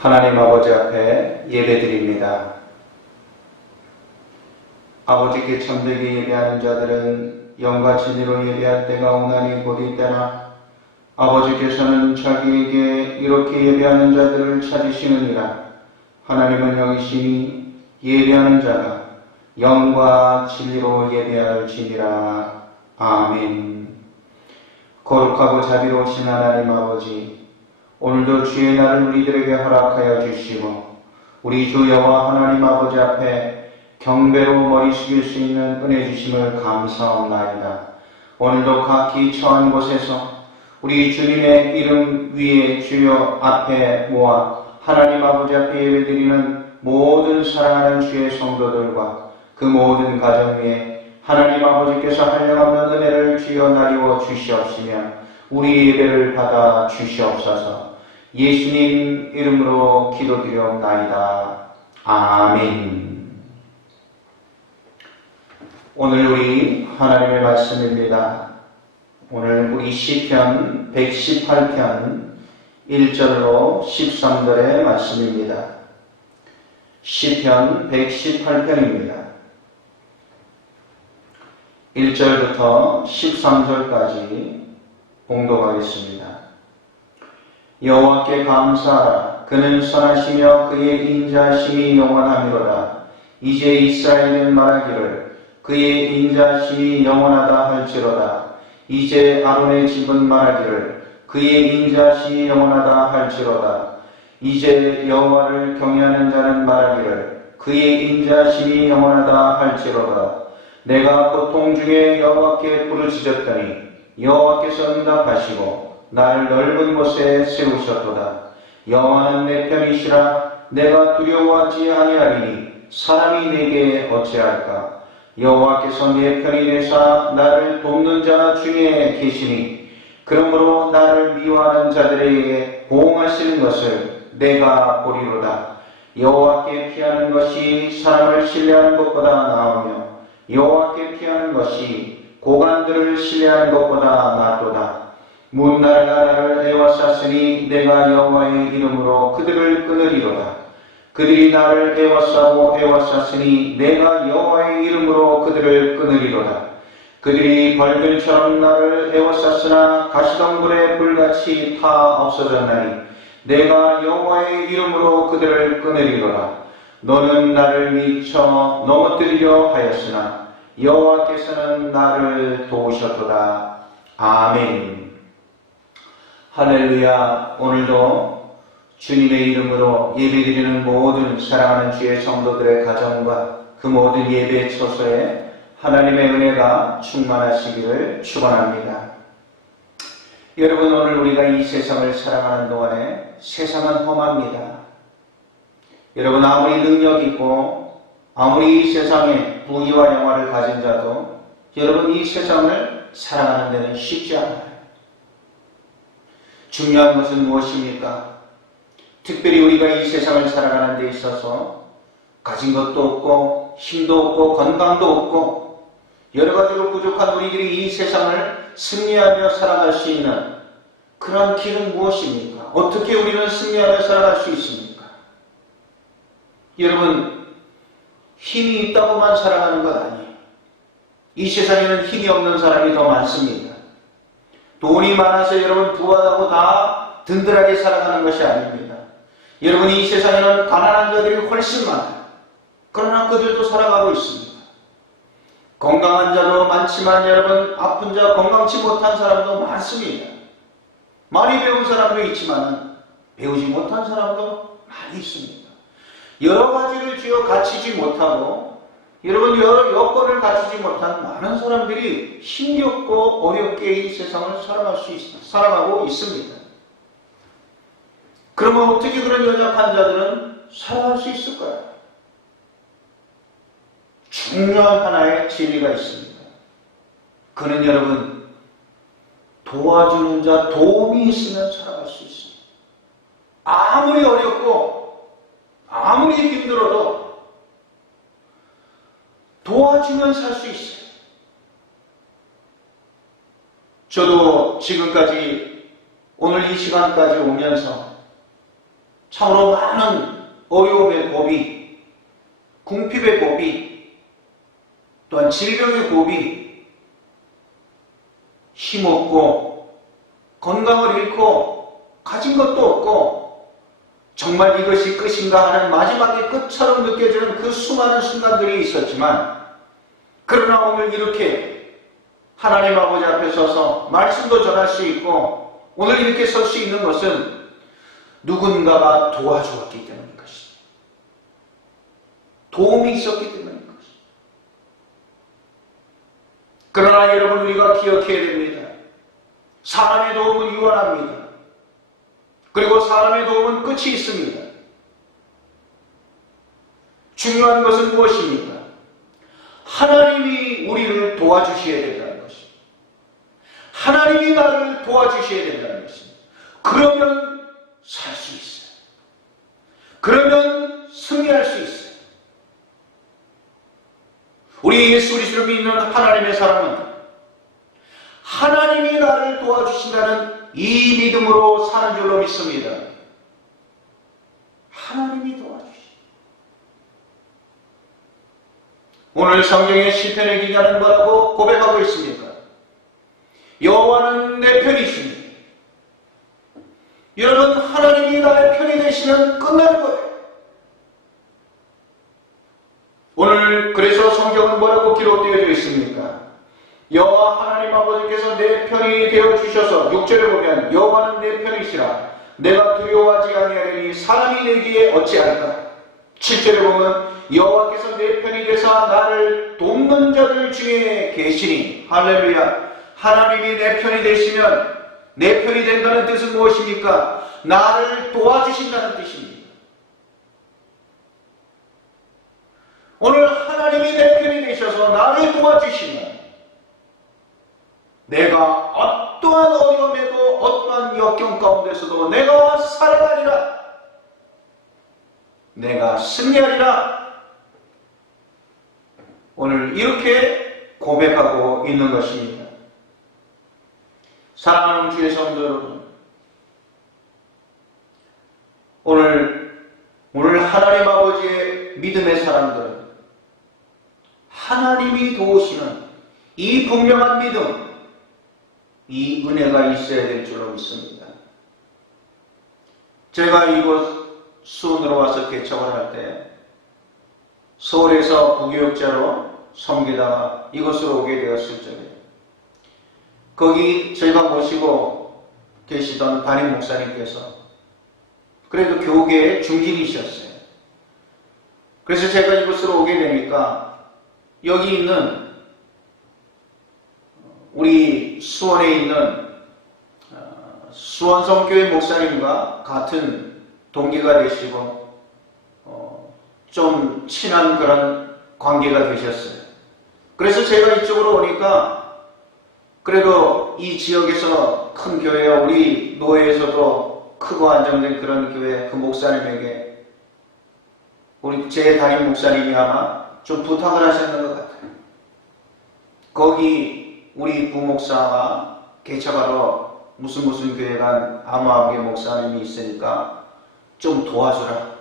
하나님 아버지 앞에 예배드립니다. 아버지께 참되게 예배하는 자들은 영과 진리로 예배할 때가 오나니 곧 이때나 아버지께서는 자기에게 이렇게 예배하는 자들을 찾으시느니라. 하나님은 영이시니 예배하는 자가 영과 진리로 예배할지니라. 아멘. 거룩하고 자비로우신 하나님 아버지, 오늘도 주의 날을 우리들에게 허락하여 주시고 우리 주 여호와 하나님 아버지 앞에 경배로 머리 숙일 수 있는 은혜 주심을 감사합나이다. 오늘도 각기 처한 곳에서 우리 주님의 이름 위에 주여 앞에 모아 하나님 아버지 앞에 예배드리는 모든 사랑하는 주의 성도들과 그 모든 가정 위에 하나님 아버지께서 한량없는 은혜를 주여 나리워 주시옵시며 우리 예배를 받아 주시옵소서. 예수님 이름으로 기도드리옵나이다. 아멘. 오늘 우리 하나님의 말씀입니다. 오늘 우리 시편 118편 1절로 13절의 말씀입니다. 시편 118편입니다. 1절부터 13절까지 봉독하겠습니다. 여호와께 감사하라. 그는 선하시며 그의 인자심이 영원하미로다. 이제 이스라엘은 말하기를 그의 인자심이 영원하다 할지로다. 이제 아론의 집은 말하기를 그의 인자심이 영원하다 할지로다. 이제 여호와를 경외하는 자는 말하기를 그의 인자심이 영원하다 할지로다. 내가 고통 중에 여호와께 부르짖었더니 여호와께서 응답하시고 나를 넓은 곳에 세우셨도다. 여호와는 내 편이시라. 내가 두려워하지 아니하리니 사람이 내게 어찌할까. 여호와께서 내 편이 되사 나를 돕는 자 중에 계시니 그러므로 나를 미워하는 자들에게 보응하시는 것을 내가 보리로다. 여호와께 피하는 것이 사람을 신뢰하는 것보다 나으며 여호와께 피하는 것이 고관들을 신뢰하는 것보다 낫도다. 문나라가 나를 애워쌌으니 내가 여호와의 이름으로 그들을 끊으리로다. 그들이 나를 애워쌌으니 내가 여호와의 이름으로 그들을 끊으리로다. 그들이 벌들처럼 나를 애워쌌으나 가시덤불에 불같이 타 없어졌나니 내가 여호와의 이름으로 그들을 끊으리로다. 너는 나를 미쳐 넘어뜨리려 하였으나 여호와께서는 나를 도우셨도다. 아멘. 할렐루야. 오늘도 주님의 이름으로 예배드리는 모든 사랑하는 주의 성도들의 가정과 그 모든 예배 처소에 하나님의 은혜가 충만하시기를 축원합니다. 여러분, 오늘 우리가 이 세상을 살아가는 동안에 세상은 험합니다. 여러분, 아무리 능력 있고 아무리 이 세상에 부귀와 영화를 가진 자도 여러분 이 세상을 살아가는 데는 쉽지 않아요. 중요한 것은 무엇입니까? 특별히 우리가 이 세상을 살아가는 데 있어서 가진 것도 없고 힘도 없고 건강도 없고 여러 가지로 부족한 우리들이 이 세상을 승리하며 살아갈 수 있는 그런 길은 무엇입니까? 어떻게 우리는 승리하며 살아갈 수 있습니까? 여러분, 힘이 있다고만 살아가는 것 아니에요. 이 세상에는 힘이 없는 사람이 더 많습니다. 돈이 많아서 여러분 부하다고 다 든든하게 살아가는 것이 아닙니다. 여러분, 이 세상에는 가난한 자들이 훨씬 많아요. 그러나 그들도 살아가고 있습니다. 건강한 자도 많지만 여러분 아픈 자, 건강치 못한 사람도 많습니다. 많이 배운 사람도 있지만 배우지 못한 사람도 많이 있습니다. 여러 가지를 쥐어 갖추지 못하고 여러분 여러 여건을 갖추지 못한 많은 사람들이 힘겹고 어렵게 이 세상을 살아가고 있습니다. 그러면 어떻게 그런 연약한 자들은 살아갈 수 있을까요? 중요한 하나의 진리가 있습니다. 그는 여러분 도와주는 자, 도움이 있으면 살아갈 수 있습니다. 아무리 어렵고 아무리 힘들어도 도와주면 살 수 있어요. 저도 지금까지 오늘 이 시간까지 오면서 참으로 많은 어려움의 고비, 궁핍의 고비, 또한 질병의 고비, 힘없고 건강을 잃고 가진 것도 없고 정말 이것이 끝인가 하는 마지막의 끝처럼 느껴지는 그 수많은 순간들이 있었지만, 그러나 오늘 이렇게 하나님 아버지 앞에 서서 말씀도 전할 수 있고 오늘 이렇게 설 수 있는 것은 누군가가 도와주었기 때문인 것입니다. 도움이 있었기 때문인 것입니다. 그러나 여러분, 우리가 기억해야 됩니다. 사람의 도움은 유한합니다. 그리고 사람의 도움은 끝이 있습니다. 중요한 것은 무엇입니까? 하나님이 우리를 도와주셔야 된다는 것입니다. 하나님이 나를 도와주셔야 된다는 것입니다. 그러면 살 수 있어요. 그러면 승리할 수 있어요. 우리 예수 그리스도를 믿는 하나님의 사람은 하나님이 나를 도와주신다는 이 믿음으로 사는 줄로 믿습니다. 하나님이 도와주시. 오늘 성경의 시편의 기자는 뭐라고 고백하고 있습니까? 여호와는 내 편이십니다. 여러분, 하나님이 나의 편이 되시면 끝나는 거예요. 오늘 그래서 성경은 뭐라고 기록되어져 있습니까? 여호와 하나님 아버지께서 내 편이 되어주셔서 6절에 보면 여호와는 내 편이시라 내가 두려워하지 아니하리니 사람이 내기에 어찌할까. 7절에 보면 여호와께서 내 편이 되사 나를 돕는 자들 중에 계시니. 할렐루야. 하나님이 내 편이 되시면, 내 편이 된다는 뜻은 무엇입니까? 나를 도와주신다는 뜻입니다. 오늘 하나님이 내 편이 되셔서 나를 도와주시면 내가 어떠한 어려움에도 어떠한 역경 가운데서도 내가 살아가리라, 내가 승리하리라. 오늘 이렇게 고백하고 있는 것입니다. 사랑하는 주의 성도 여러분, 오늘 하나님 아버지의 믿음의 사람들은 하나님이 도우시는 이 분명한 믿음, 이 은혜가 있어야 될 줄로 믿습니다. 제가 이곳 수원으로 와서 개척을 할 때 서울에서 부교육자로 섬기다가 이곳으로 오게 되었을 적에 거기 저희가 모시고 계시던 담임 목사님께서 그래도 교계의 중진이셨어요. 그래서 제가 이곳으로 오게 되니까 여기 있는 우리 수원에 있는 수원성교회 목사님과 같은 동기가 되시고 좀 친한 그런 관계가 되셨어요. 그래서 제가 이쪽으로 오니까 그래도 이 지역에서 큰 교회와 우리 노회에서도 크고 안정된 그런 교회 그 목사님에게 우리 제 담임 목사님이 아마 좀 부탁을 하셨는 것 같아요. 거기 우리 부목사가 개척하러 무슨 교회 간 암호학의 목사님이 있으니까 좀 도와주라.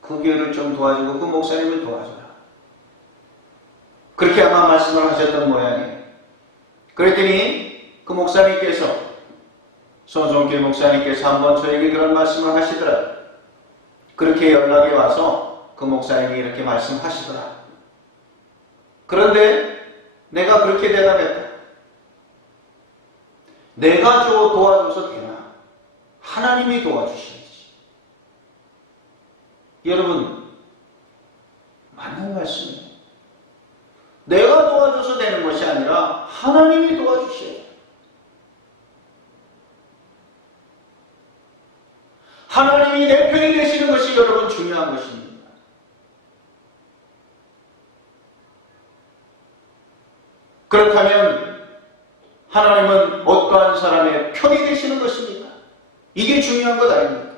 그 교회를 좀 도와주고 그 목사님을 도와주라. 그렇게 아마 말씀을 하셨던 모양이에요. 그랬더니 그 목사님께서, 손성교회 목사님께서 한번 저에게 그런 말씀을 하시더라. 그렇게 연락이 와서 그 목사님이 이렇게 말씀하시더라. 그런데 내가 그렇게 대답했다. 내가 도와줘서 되나? 하나님이 도와주셔야지. 여러분, 맞는 말씀이에요. 내가 도와줘서 되는 것이 아니라 하나님이 도와주셔야 돼요. 하나님이 내 편이 되시는 것이 여러분 중요한 것입니다. 그렇다면 하나님은 어떠한 사람의 편이 되시는 것입니까? 이게 중요한 것 아닙니까?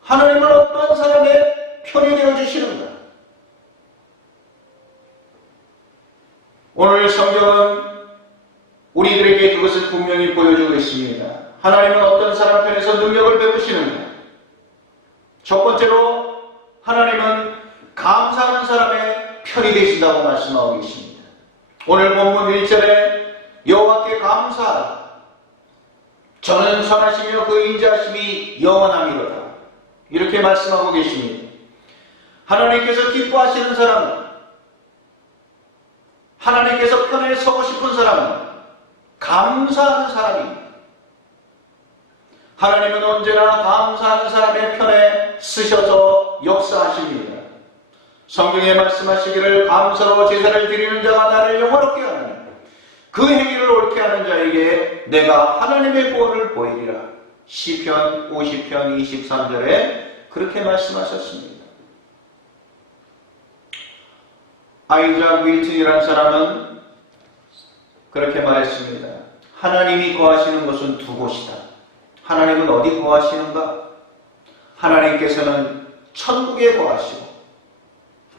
하나님은 어떠한 사람의 편이 되어주시는가? 오늘 성경은 우리들에게 그것을 분명히 보여주고 있습니다. 하나님은 어떤 사람 편에서 능력을 베푸시는가? 첫 번째로 하나님은 감사하는 사람의 편이 되신다고 말씀하고 계십니다. 오늘 본문 1절에 여호와께 감사하라. 저는 선하시며 그 인자하심이 영원함이로다. 이렇게 말씀하고 계십니다. 하나님께서 기뻐하시는 사람은, 하나님께서 편에 서고 싶은 사람은 감사하는 사람입니다. 하나님은 언제나 감사하는 사람의 편에 쓰셔서 역사하십니다. 성경에 말씀하시기를 감사로 제사를 드리는 자가 나를 영화롭게 하느니 그 행위를 옳게 하는 자에게 내가 하나님의 구원을 보이리라. 시편 50편 23절에 그렇게 말씀하셨습니다. 아이작 윌튼이라는 사람은 그렇게 말했습니다. 하나님이 거하시는 곳은 두 곳이다. 하나님은 어디 거하시는가? 하나님께서는 천국에 거하시고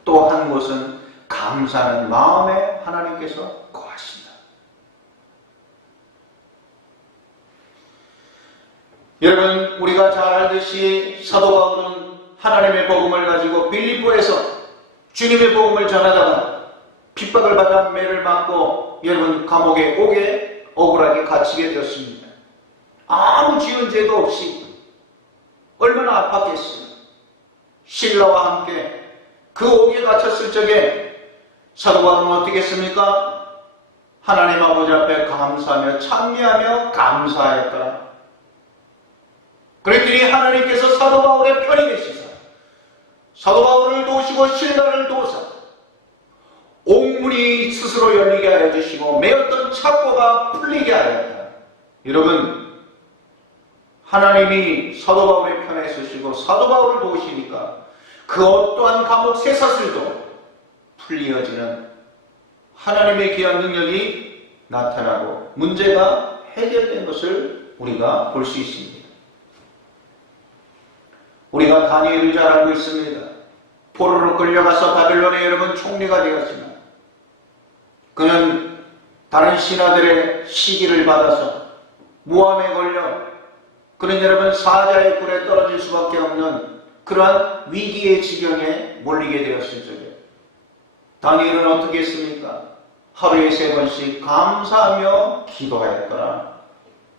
또 한 곳은 감사하는 마음에 하나님께서 거하신다. 여러분, 우리가 잘 알듯이 사도 바울은 하나님의 복음을 가지고 빌립보에서 주님의 복음을 전하다가 핍박을 받아 매를 맞고 여러분 감옥에 오게 억울하게 갇히게 되었습니다. 아무 지은 죄도 없이 얼마나 아팠겠어요. 신라와 함께 그 옥에 갇혔을 적에 사도 바울은 어떻게 했습니까? 하나님 아버지 앞에 감사하며 찬미하며 감사하였더라. 그랬더니 하나님께서 사도 바울의 편이 되시사 사도 바울을 도우시고 신라를 도우사 옥문이 스스로 열리게 하여 주시고 매었던 착고가 풀리게 하였다. 여러분, 하나님이 사도 바울의 편에 서시고 사도 바울을 도우시니까 그 어떠한 감옥 쇠사슬도 풀리어지는 하나님의 귀한 능력이 나타나고 문제가 해결된 것을 우리가 볼 수 있습니다. 우리가 다니엘을 잘 알고 있습니다. 포로로 끌려가서 바벨론의 여러분 총리가 되었지만 그는 다른 신하들의 시기를 받아서 모함에 걸려 그는 여러분 사자의 굴에 떨어질 수밖에 없는 그러한 위기의 지경에 몰리게 되었을 적에 다니엘은 어떻게 했습니까? 하루에 3번씩 감사하며 기도하였더라.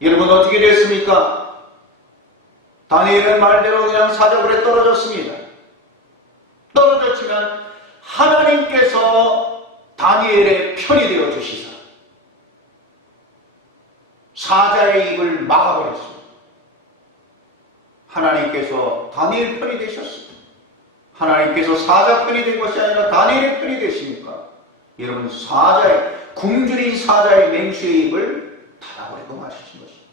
여러분 어떻게 됐습니까? 다니엘은 말대로 그냥 사자굴에 떨어졌습니다. 떨어졌지만 하나님께서 다니엘의 편이 되어 주시사 사자의 입을 막아버렸습니다. 하나님께서 다니엘 편이 되셨습니다. 하나님께서 사자 편이 된 것이 아니라 다니엘의 편이 되시니까 여러분 사자의 굶주린 사자의 맹수의 입을 닫아버리고 마시신 것입니다.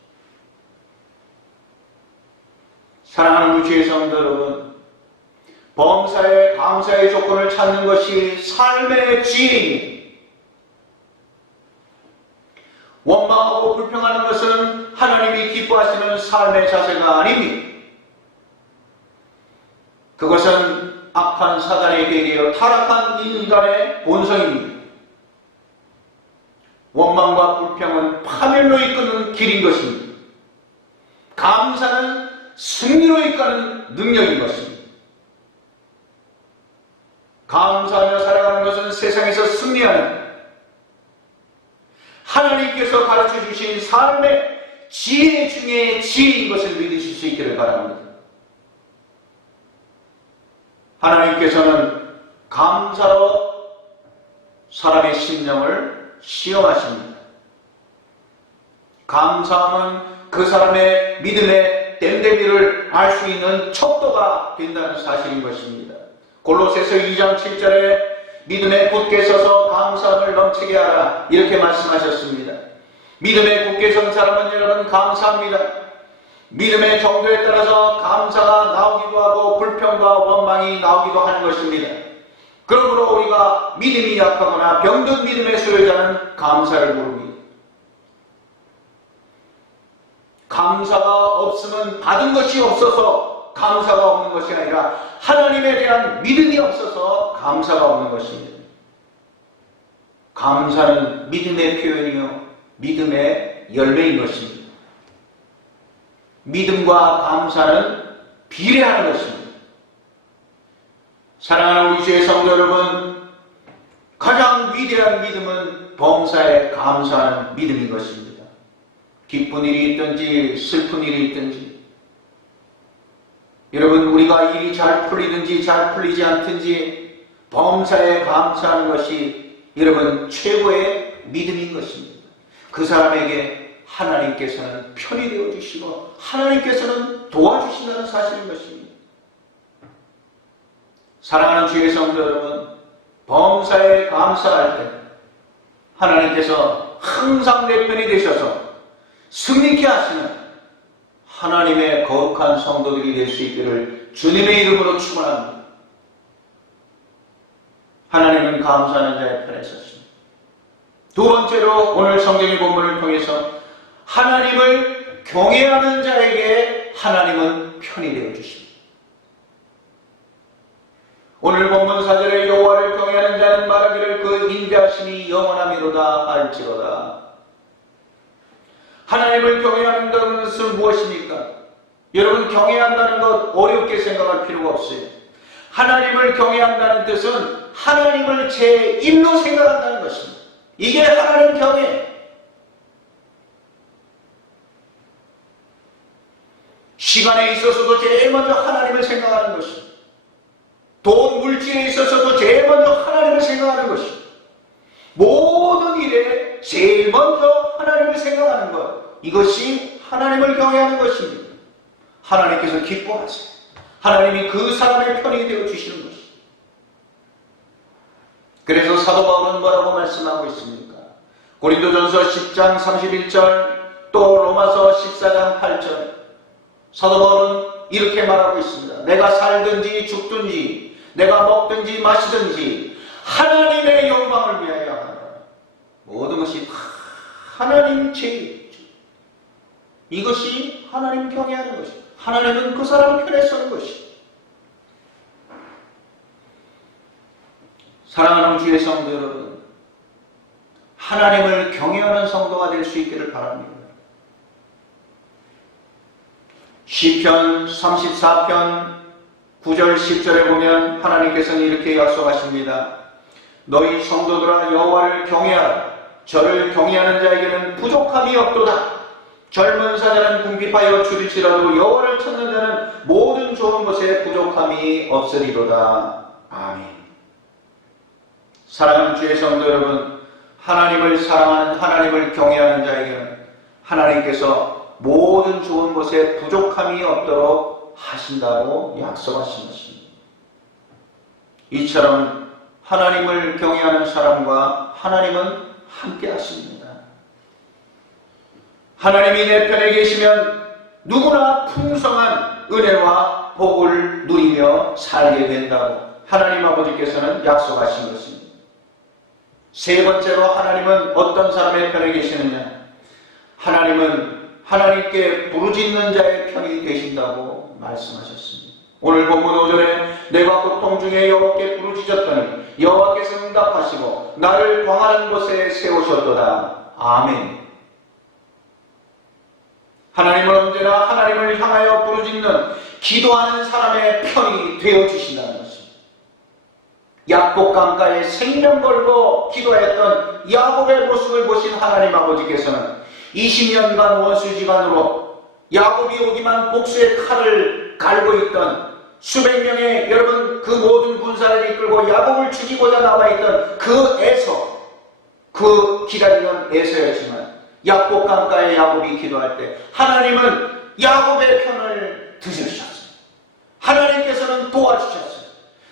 사랑하는 우리 주의 성도 여러분, 범사에 감사의 조건을 찾는 것이 삶의 지혜입니다. 원망하고 불평하는 것은 하나님이 기뻐하시는 삶의 자세가 아닙니다. 그것은 악한 사단의 계기여 타락한 인간의 본성입니다. 원망과 불평은 파멸로 이끄는 길인 것입니다. 감사는 승리로 이끄는 능력인 것입니다. 감사하며 살아가는 것은 세상에서 승리하는 하나님께서 가르쳐 주신 삶의 지혜 중에 지혜인 것을 믿으실 수 있기를 바랍니다. 하나님께서는 감사로 사람의 심령을 시험하십니다. 감사함은 그 사람의 믿음의 댐댐이를 알 수 있는 척도가 된다는 사실인 것입니다. 골로새서 2장 7절에 믿음에 굳게 서서 감사함을 넘치게 하라 이렇게 말씀하셨습니다. 믿음에 굳게 선 사람은 여러분 감사합니다. 믿음의 정도에 따라서 감사가 나오기도 하고 불평과 원망이 나오기도 하는 것입니다. 그러므로 우리가 믿음이 약하거나 병든 믿음의 소유자는 감사를 모릅니다. 감사가 없으면 받은 것이 없어서 감사가 없는 것이 아니라 하나님에 대한 믿음이 없어서 감사가 없는 것입니다. 감사는 믿음의 표현이요 믿음의 열매인 것입니다. 믿음과 감사는 비례하는 것입니다. 사랑하는 우리 주의 성도 여러분, 가장 위대한 믿음은 범사에 감사하는 믿음인 것입니다. 기쁜 일이 있든지 슬픈 일이 있든지, 여러분, 우리가 일이 잘 풀리든지 잘 풀리지 않든지 범사에 감사하는 것이 여러분 최고의 믿음인 것입니다. 그 사람에게 하나님께서는 편이 되어주시고 하나님께서는 도와주신다는 사실인 것입니다. 사랑하는 주의 성도 여러분, 범사에 감사할 때 하나님께서 항상 내 편이 되셔서 승리케 하시는 하나님의 거룩한 성도들이 될 수 있기를 주님의 이름으로 축원합니다. 하나님은 감사하는 자의 편에 섰습니다. 두 번째로 오늘 성경의 본문을 통해서 하나님을 경외하는 자에게 하나님은 편이 되어 주십니다. 오늘 본문 4절에 여호와를 경외하는 자는 말하기를 그 인자하심이 영원하미로다 할지로다. 하나님을 경외한다는 것은 무엇입니까? 여러분, 경외한다는 것 어렵게 생각할 필요가 없어요. 하나님을 경외한다는 뜻은 하나님을 제1로 생각한다는 것입니다. 이게 하나님 경외. 시간에 있어서도 제일 먼저 하나님을 생각하는 것입니다. 돈, 물질에 있어서도 제일 먼저 하나님을 생각하는 것입니다. 모든 일에 제일 먼저 하나님을 생각하는 것, 이것이 하나님을 경외하는 것입니다. 하나님께서 기뻐하세요. 하나님이 그 사람의 편이 되어 주시는 것입니다. 그래서 사도 바울은 뭐라고 말씀하고 있습니까? 고린도전서 10장 31절, 또 로마서 14장 8절, 사도 바울은 이렇게 말하고 있습니다. 내가 살든지 죽든지 내가 먹든지 마시든지 하나님의 영광을 위하여 하노라. 모든 것이 다 하나님 제일, 이것이 하나님 경외하는 것입니다. 하나님은 그 사람 편에 서는 것입니다. 사랑하는 주의 성도 여러분, 하나님을 경외하는 성도가 될 수 있기를 바랍니다. 시편 34편 9절 10절에 보면 하나님께서는 이렇게 약속하십니다. 너희 성도들아 여호와를 경외하라. 저를 경외하는 자에게는 부족함이 없도다. 젊은 사자는 궁핍하여 줄일지라도 여호와를 찾는 자는 모든 좋은 것에 부족함이 없으리로다. 아멘. 사랑하는 주의 성도 여러분, 하나님을 사랑하는, 하나님을 경외하는 자에게는 하나님께서 모든 좋은 것에 부족함이 없도록 하신다고 약속하신 것입니다. 이처럼 하나님을 경외하는 사람과 하나님은 함께 하십니다. 하나님이 내 편에 계시면 누구나 풍성한 은혜와 복을 누리며 살게 된다고 하나님 아버지께서는 약속하신 것입니다. 세 번째로 하나님은 어떤 사람의 편에 계시느냐? 하나님은 하나님께 부르짖는 자의 편이 되신다고 말씀하셨습니다. 오늘 본문 5절에 내가 고통 중에 여호와께 부르짖었더니 여호와께서 응답하시고 나를 광활한 곳에 세우셨도다. 아멘. 하나님은 언제나 하나님을 향하여 부르짖는 기도하는 사람의 편이 되어주신다는 것입니다. 야곱 강가에 생명 걸고 기도했던 야곱의 모습을 보신 하나님 아버지께서는 20년간 원수지간으로 야곱이 오기만 복수의 칼을 갈고 있던 수백 명의 여러분 그 모든 군사를 이끌고 야곱을 죽이고자 나와 있던 그 에서, 그 기다리는 에서였지만 야곱 강가에 야곱이 기도할 때 하나님은 야곱의 편을 드셨어요. 하나님께서는 도와주셨어요.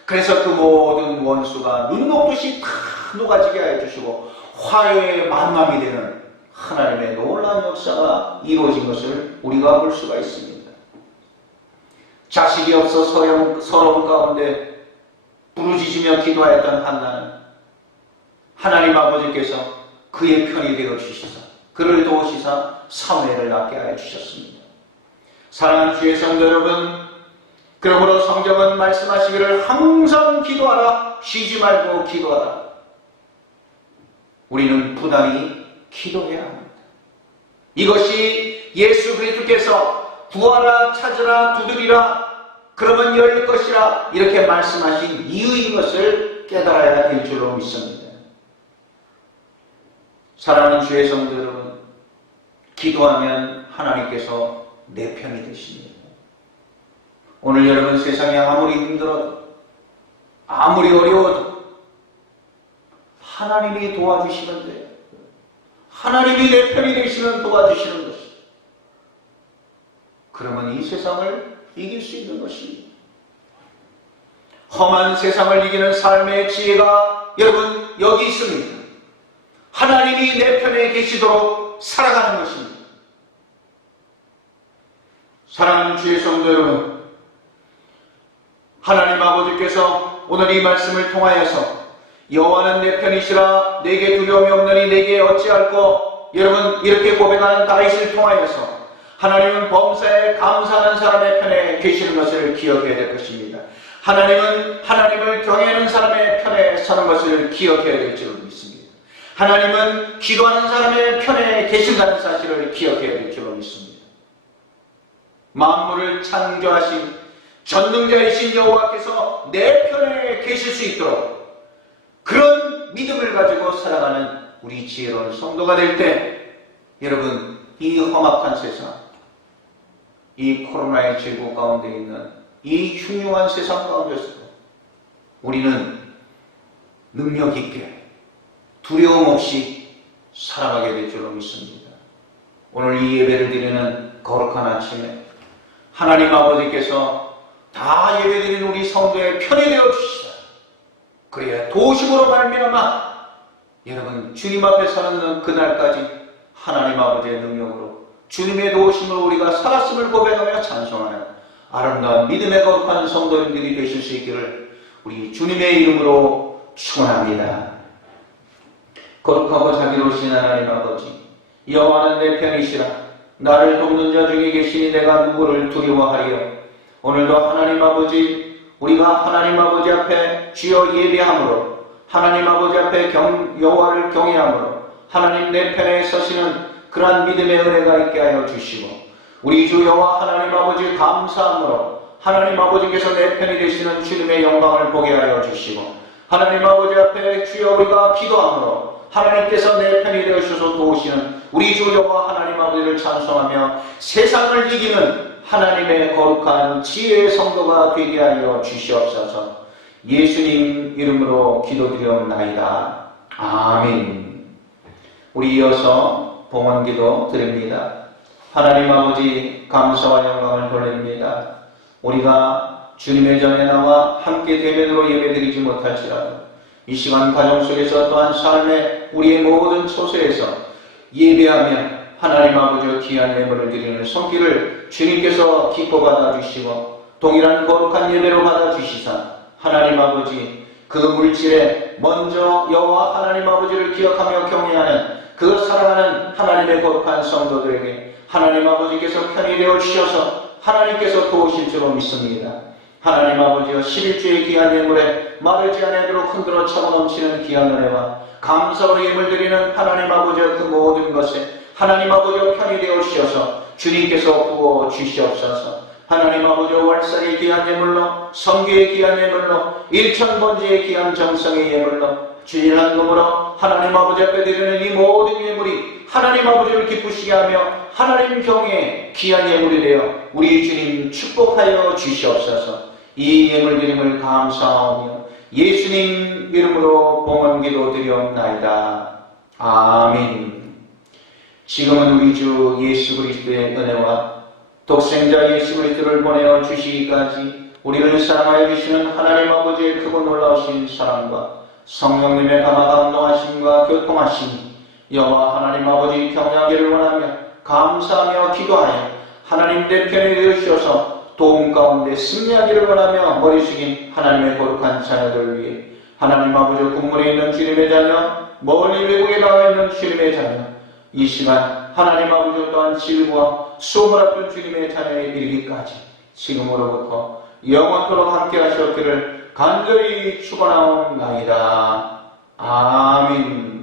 그래서 그 모든 원수가 눈 녹듯이 다 녹아지게 해주시고 화해의 만남이 되는 하나님의 놀라운 역사가 이루어진 것을 우리가 볼 수가 있습니다. 자식이 없어 서러운 가운데 부르짖으며 기도하였던 한나는 하나님 아버지께서 그의 편이 되어 주시사 그를 도우시사 사무엘을 낳게 하여 주셨습니다. 사랑하는 주의 성도 여러분, 그러므로 성경은 말씀하시기를 항상 기도하라, 쉬지 말고 기도하라. 우리는 부단히 기도해야 합니다. 이것이 예수 그리스도께서 구하라, 찾으라, 두드리라 그러면 열릴 것이라 이렇게 말씀하신 이유인 것을 깨달아야 될 줄로 믿습니다. 사랑하는 주의 성도 여러분, 기도하면 하나님께서 내 편이 되십니다. 오늘 여러분 세상이 아무리 힘들어도 아무리 어려워도 하나님이 도와주시는데 하나님이 내 편이 되시면 도와주시는 것입니다. 그러면 이 세상을 이길 수 있는 것입니다. 험한 세상을 이기는 삶의 지혜가 여러분 여기 있습니다. 하나님이 내 편에 계시도록 살아가는 것입니다. 사랑하는 주의 성도 여러분, 하나님 아버지께서 오늘 이 말씀을 통하여서 여호와는 내 편이시라 내게 두려움이 없느니 내게 어찌할꼬, 여러분 이렇게 고백하는 다윗을 통하여서 하나님은 범사에 감사하는 사람의 편에 계시는 것을 기억해야 될 것입니다. 하나님은 하나님을 경외하는 사람의 편에 서는 것을 기억해야 될 줄로 믿습니다. 하나님은 기도하는 사람의 편에 계신다는 사실을 기억해야 될 줄로 믿습니다. 만물을 창조하신 전능자이신 여호와께서 내 편에 계실 수 있도록 그런 믿음을 가지고 살아가는 우리 지혜로운 성도가 될 때, 여러분 이 험악한 세상, 이 코로나의 질고 가운데 있는 이 흉흉한 세상 가운데서도 우리는 능력 있게 두려움 없이 살아가게 될 줄로 믿습니다. 오늘 이 예배를 드리는 거룩한 아침에 하나님 아버지께서 다 예배드리는 우리 성도의 편이 되어 주시다. 그래야 도심으로 말미암아 여러분 주님 앞에 서는 그날까지 하나님 아버지의 능력으로 주님의 도우심으로 우리가 살았음을 고백하며 찬송하는 아름다운 믿음의 거룩한 성도님들이 되실 수 있기를 우리 주님의 이름으로 축원합니다. 거룩하고 자비로우신 하나님 아버지, 여호와는 내 편이시라 나를 돕는 자 중에 계시니 내가 누구를 두려워하리요. 오늘도 하나님 아버지, 우리가 하나님 아버지 앞에 주여 예배함으로 하나님 아버지 앞에 여호와를 경외함으로 하나님 내 편에 서시는 그러한 믿음의 은혜가 있게 하여 주시고, 우리 주 여호와 하나님 아버지 감사함으로 하나님 아버지께서 내 편이 되시는 주님의 영광을 보게 하여 주시고, 하나님 아버지 앞에 주여 우리가 기도함으로 하나님께서 내 편이 되어주셔서 도우시는 우리 주 여호와 하나님 아버지를 찬송하며 세상을 이기는 하나님의 거룩한 지혜의 성도가 되게 하여 주시옵소서. 예수님 이름으로 기도드리옵나이다. 아멘. 우리 이어서 봉헌기도 드립니다. 하나님 아버지 감사와 영광을 돌립니다. 우리가 주님의 전에 나와 함께 대면으로 예배드리지 못할지라도 이 시간 가정 속에서 또한 삶의 우리의 모든 처소에서 예배하며 하나님 아버지의 귀한 예물을 드리는 손길을 주님께서 기뻐 받아주시고 동일한 거룩한 예배로 받아주시사 하나님 아버지 그 물질에 먼저 여호와 하나님 아버지를 기억하며 경외하는 그 사랑하는 하나님의 거룩한 성도들에게 하나님 아버지께서 편히 되어 주셔서 하나님께서 도우실 줄로 믿습니다. 하나님 아버지여 11주의 귀한 예물에 마르지 않도록 흔들어 차고 넘치는 귀한 은혜와 감사로 예물 드리는 하나님 아버지의 그 모든 것에 하나님 아버지여 편히 되어 주셔서 주님께서 부어 주시옵소서. 하나님 아버지여 월삭의 귀한 예물로, 성교의 귀한 예물로, 일천번지의 귀한 정성의 예물로, 주일한금으로 하나님 아버지 앞에 드리는 이 모든 예물이 하나님 아버지를 기쁘시게 하며 하나님 경외의 귀한 예물이 되어 우리 주님 축복하여 주시옵소서. 이 예물 드림을 감사하며 예수님 이름으로 봉헌기도 드리옵나이다. 아멘. 지금은 우리 주 예수 그리스도의 은혜와 독생자 예수 그리스도를 보내어 주시기까지 우리를 사랑하여 주시는 하나님 아버지의 크고 놀라우신 사랑과 성령님의 감화 감동하심과 교통하심이 여호와 하나님 아버지 경외하기를 원하며 감사하며 기도하여 하나님 내 편이 되어주셔서 도움 가운데 승리하기를 원하며 머리 숙인 하나님의 거룩한 자녀들 위해 하나님 아버지 국문에 있는 주님의 자녀, 멀리 외국에 나와 있는 주님의 자녀, 이 시간 하나님 아버지 또한 질과 수험을 앞둔 주님의 자녀에 이르기까지 지금으로부터 영원토록 함께 하시옵기를 간절히 축원하옵나이다. 아멘.